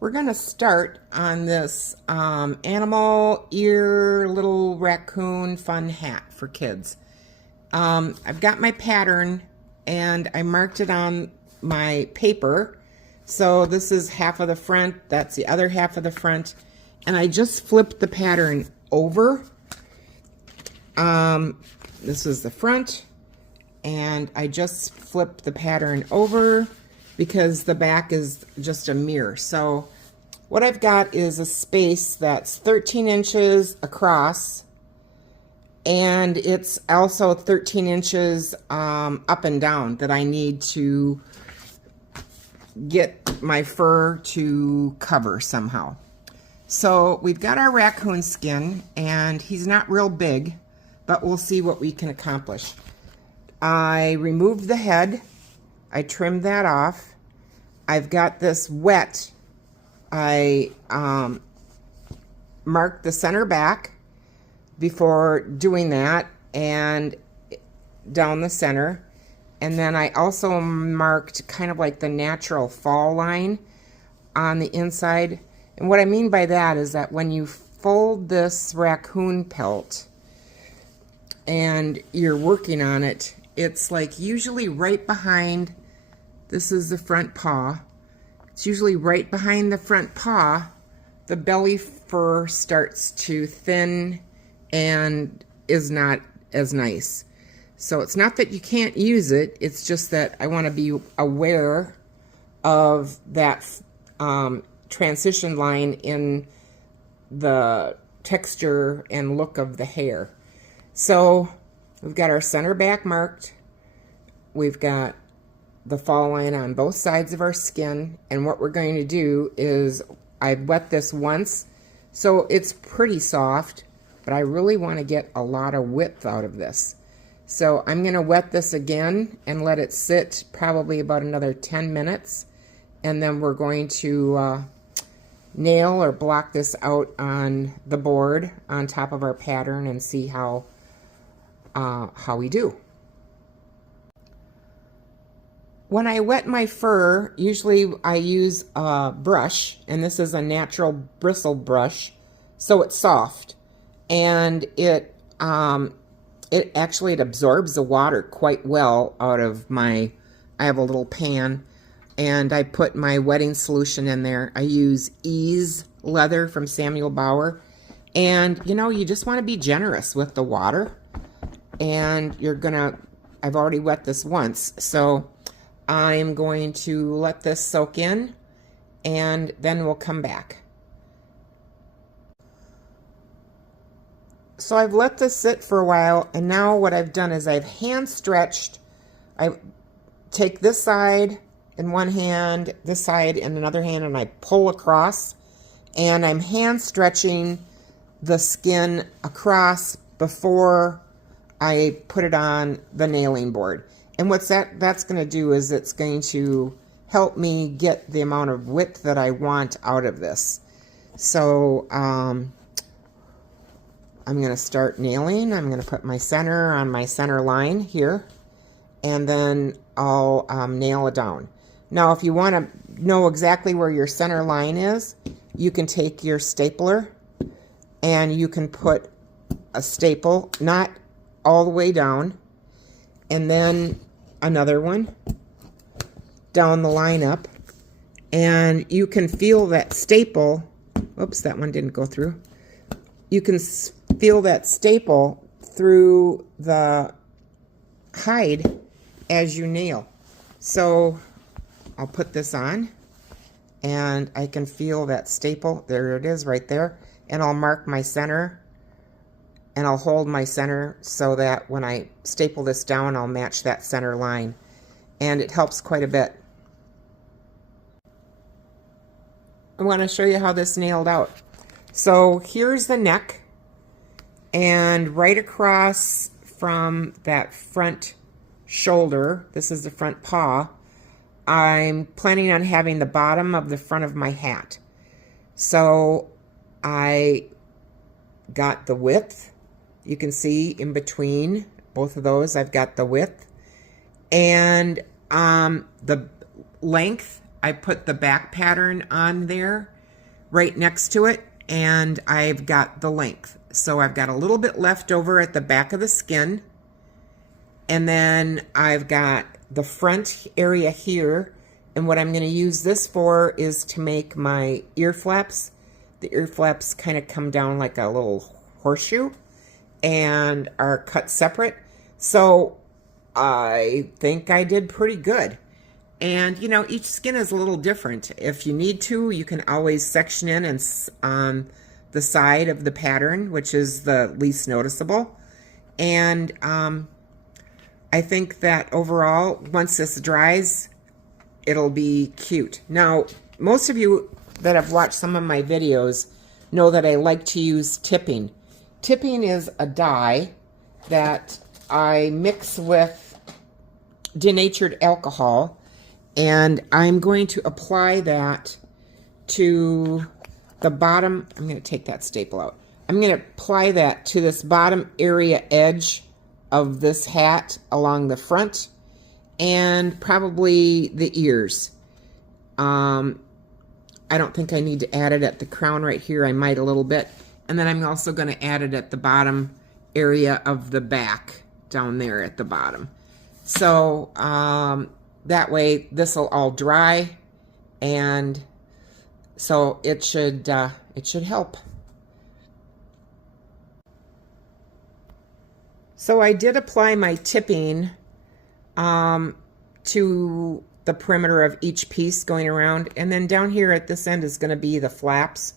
We're going to start on this animal ear little raccoon fun hat for kids. I've got my pattern and I marked it on my paper. So this is half of the front, that's the other half of the front, and I just flipped the pattern over. This is the front, and I just flipped the pattern over because the back is just a mirror. So what I've got is a space that's 13 inches across, and it's also 13 inches up and down that I need to get my fur to cover somehow. So we've got our raccoon skin, and he's not real big, but we'll see what we can accomplish. I removed the head, I trimmed that off. I've got this wet. I marked the center back before doing that and down the center. And then I also marked kind of like the natural fall line on the inside. And what I mean by that is that when you fold this raccoon pelt and you're working on it, it's like usually right behind, this is the front paw. It's usually right behind the front paw, the belly fur starts to thin and is not as nice. So it's not that you can't use it, it's just that I want to be aware of that transition line in the texture and look of the hair. So we've got our center back marked, we've got the fall line on both sides of our skin, and what we're going to do is I've wet this once, so it's pretty soft, but I really want to get a lot of width out of this. So I'm going to wet this again and let it sit probably about another 10 minutes, and then we're going to nail or block this out on the board on top of our pattern and see how we do. When I wet my fur, usually I use a brush, and this is a natural bristle brush, so it's soft, and it actually absorbs the water quite well out of my, I have a little pan, and I put my wetting solution in there. I use Ezz Leather from Samuel Bauer, and you know, you just want to be generous with the water, and I've already wet this once, so I'm going to let this soak in, and then we'll come back. So I've let this sit for a while, and now what I've done is I've hand stretched. I take this side in one hand, this side in another hand, and I pull across, and I'm hand stretching the skin across before I put it on the nailing board. And what that's going to do is it's going to help me get the amount of width that I want out of this. So I'm going to start nailing. I'm going to put my center on my center line here, and then I'll nail it down. Now, if you want to know exactly where your center line is, you can take your stapler and you can put a staple, not all the way down, and then another one down the line up, and you can feel that staple. Oops, that one didn't go through. You can feel that staple through the hide as you nail. So I'll put this on, and I can feel that staple. There it is right there. And I'll mark my center, and I'll hold my center so that when I staple this down, I'll match that center line. And it helps quite a bit. I want to show you how this nailed out. So here's the neck, and right across from that front shoulder, this is the front paw, I'm planning on having the bottom of the front of my hat. So I got the width. You can see in between both of those, I've got the width. And the length I put the back pattern on there right next to it, and I've got the length. So I've got a little bit left over at the back of the skin, and then I've got the front area here, and what I'm going to use this for is to make my ear flaps. The ear flaps kind of come down like a little horseshoe and are cut separate. So I think I did pretty good. And, you know, each skin is a little different. If you need to, you can always section in and on the side of the pattern, which is the least noticeable. And I think that overall, once this dries, it'll be cute. Now, most of you that have watched some of my videos know that I like to use tipping. Tipping is a dye that I mix with denatured alcohol, and I'm going to apply that to the bottom. I'm going to take that staple out. I'm going to apply that to this bottom area edge of this hat along the front and probably the ears. I don't think I need to add it at the crown right here. I might a little bit. And then I'm also going to add it at the bottom area of the back down there at the bottom. So that way this will all dry, and so it should help. So I did apply my tipping to the perimeter of each piece going around, and then down here at this end is going to be the flaps.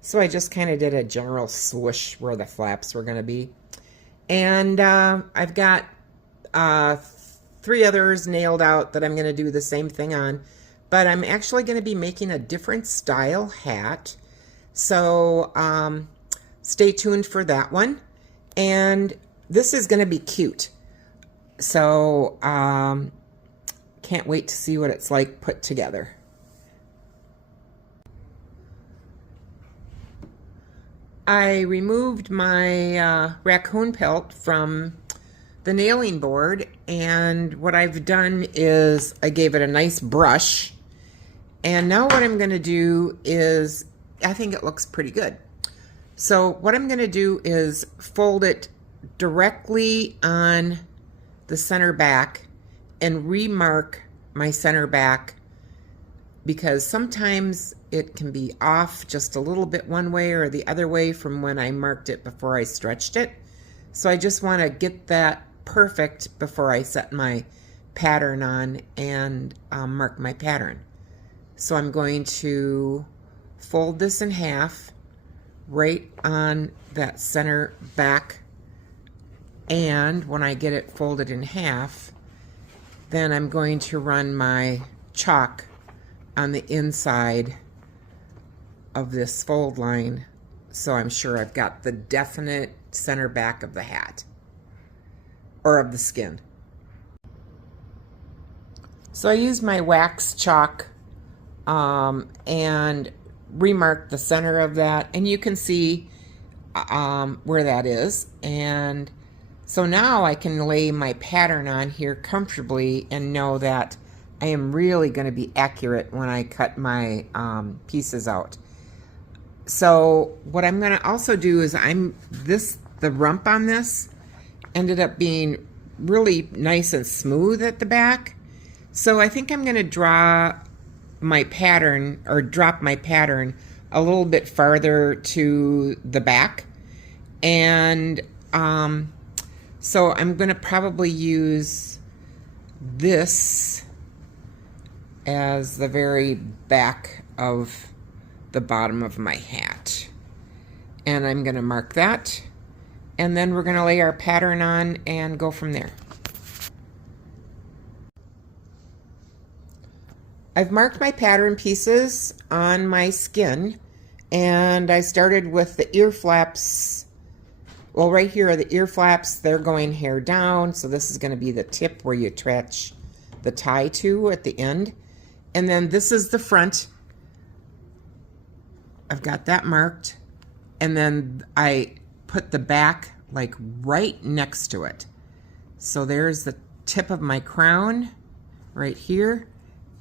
So I just kind of did a general swoosh where the flaps were going to be. And I've got 3 others nailed out that I'm going to do the same thing on. But I'm actually going to be making a different style hat. So stay tuned for that one. And this is going to be cute. So can't wait to see what it's like put together. I removed my raccoon pelt from the nailing board, and what I've done is I gave it a nice brush, and now what I'm going to do is, I think it looks pretty good. So what I'm going to do is fold it directly on the center back and remark my center back, because sometimes it can be off just a little bit one way or the other way from when I marked it before I stretched it. So I just want to get that perfect before I set my pattern on and mark my pattern. So I'm going to fold this in half right on that center back, and when I get it folded in half, then I'm going to run my chalk on the inside of this fold line, so I'm sure I've got the definite center back of the hat, or of the skin. So I used my wax chalk and remarked the center of that, and you can see where that is. And so now I can lay my pattern on here comfortably and know that I am really going to be accurate when I cut my pieces out. So what I'm going to also do is the rump on this ended up being really nice and smooth at the back. So I think I'm going to draw my pattern, or drop my pattern a little bit farther to the back. And so I'm going to probably use this as the very back of the bottom of my hat. And I'm going to mark that. And then we're going to lay our pattern on and go from there. I've marked my pattern pieces on my skin, and I started with the ear flaps. Well, right here are the ear flaps. They're going hair down, so this is going to be the tip where you attach the tie to at the end. And then this is the front. I've got that marked. And then I put the back like right next to it. So there's the tip of my crown right here.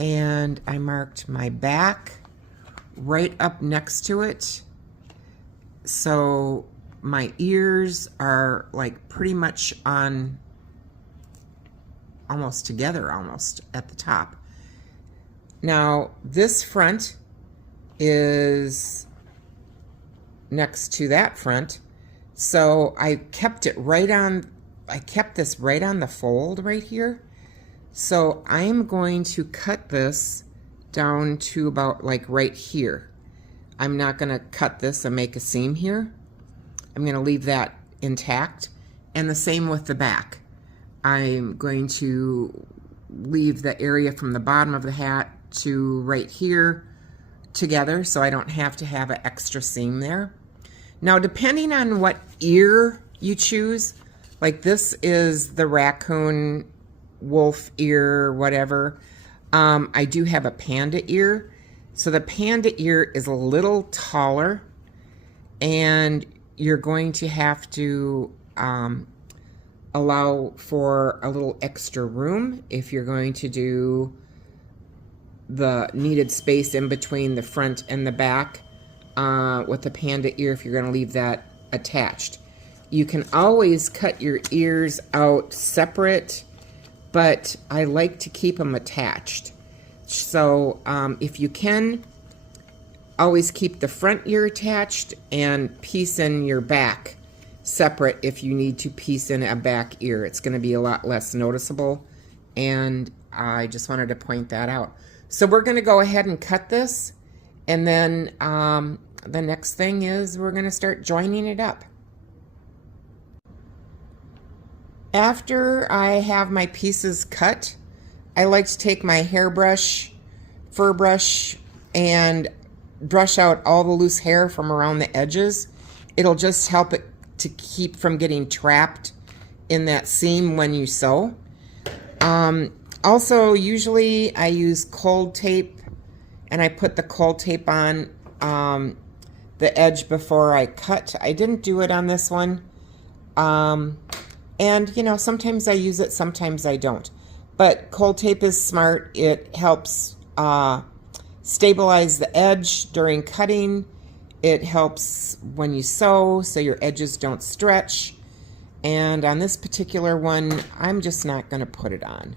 and I marked my back right up next to it. So my ears are like pretty much on almost together, almost at the top. Now this front is next to that front, so I kept it right on, I kept this right on the fold right here. So I'm going to cut this down to about like right here. I'm not going to cut this and make a seam here. I'm going to leave that intact, and the same with the back. I'm going to leave the area from the bottom of the hat to right here together, so I don't have to have an extra seam there. Now, depending on what ear you choose, like this is the raccoon, wolf ear, whatever. I do have a panda ear. So the panda ear is a little taller, and you're going to have to allow for a little extra room if you're going to do the needed space in between the front and the back with the panda ear, if you're going to leave that attached. You can always cut your ears out separate, but I like to keep them attached. So if you can, always keep the front ear attached and piece in your back separate if you need to piece in a back ear. It's going to be a lot less noticeable, and I just wanted to point that out. So we're going to go ahead and cut this, and then the next thing is we're going to start joining it up. After I have my pieces cut, I like to take my hairbrush, fur brush, and brush out all the loose hair from around the edges. It'll just help it to keep from getting trapped in that seam when you sew. Also, usually I use cold tape, and I put the cold tape on the edge before I cut. I didn't do it on this one. And, you know, sometimes I use it, sometimes I don't. But cold tape is smart. It helps stabilize the edge during cutting. It helps when you sew so your edges don't stretch. And on this particular one, I'm just not going to put it on.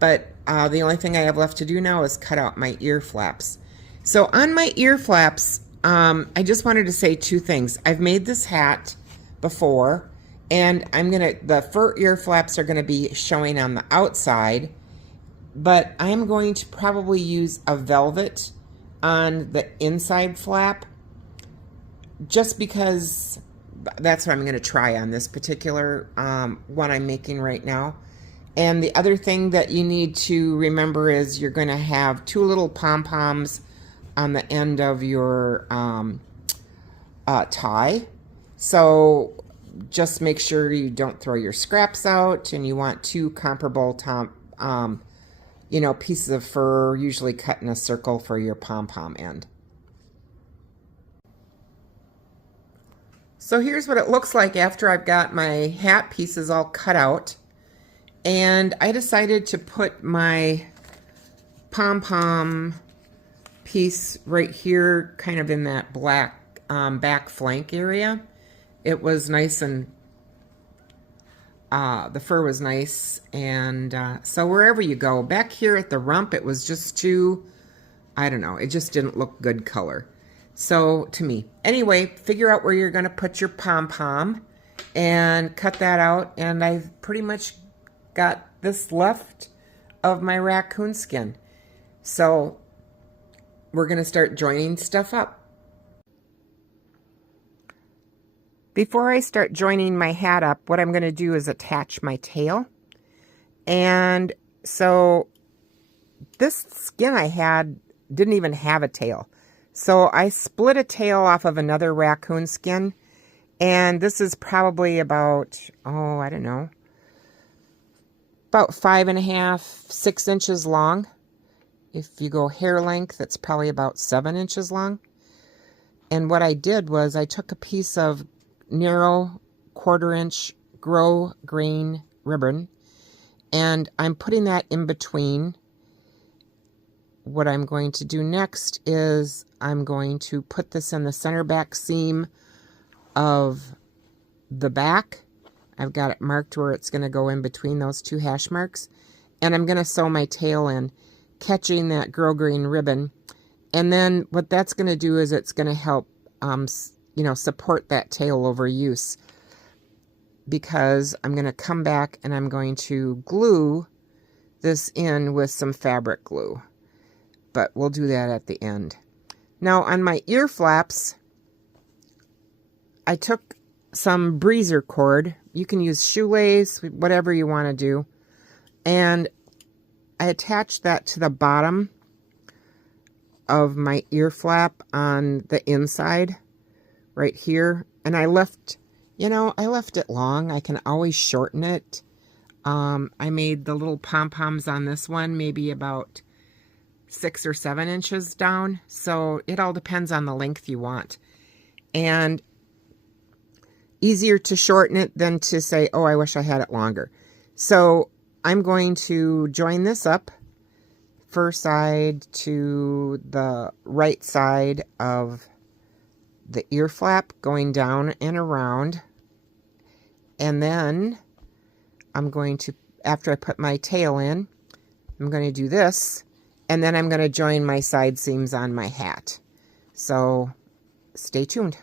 But the only thing I have left to do now is cut out my ear flaps. So on my ear flaps, I just wanted to say two things. I've made this hat before, and the fur ear flaps are gonna be showing on the outside, but I'm going to probably use a velvet on the inside flap, just because that's what I'm gonna try on this particular one I'm making right now. And the other thing that you need to remember is you're gonna have two little pom-poms on the end of your tie. So just make sure you don't throw your scraps out, and you want two comparable pieces of fur, usually cut in a circle for your pom-pom end. So here's what it looks like after I've got my hat pieces all cut out. And I decided to put my pom-pom piece right here, kind of in that black back flank area. It was nice, and the fur was nice, and so wherever you go, back here at the rump, it was just too, I don't know, it just didn't look good color. So to me, anyway, figure out where you're going to put your pom-pom and cut that out, and I've pretty much got this left of my raccoon skin. So we're going to start joining stuff up. Before I start joining my hat up, what I'm going to do is attach my tail. And so this skin I had didn't even have a tail. So I split a tail off of another raccoon skin. And this is probably about, I don't know, about 5.5, 6 inches long. If you go hair length, it's probably about 7 inches long. And what I did was I took a piece of narrow 1/4 inch grow green ribbon, and I'm putting that in between what I'm going to do next is I'm going to put this in the center back seam of the back. I've got it marked where it's going to go in between those two hash marks. And I'm going to sew my tail in, catching that girl green ribbon. And then what that's going to do is it's going to help, you know, support that tail over use. Because I'm going to come back and I'm going to glue this in with some fabric glue. But we'll do that at the end. Now on my ear flaps, I took some breezer cord. You can use shoelace, whatever you want to do. And I attached that to the bottom of my ear flap on the inside, right here. And I left, you know, I left it long. I can always shorten it. I made the little pom-poms on this one maybe about 6 or 7 inches down. So it all depends on the length you want. And easier to shorten it than to say, oh, I wish I had it longer. So I'm going to join this up, first side to the right side of the ear flap, going down and around. And then I'm going to, after I put my tail in, I'm going to do this, and then I'm going to join my side seams on my hat. So stay tuned.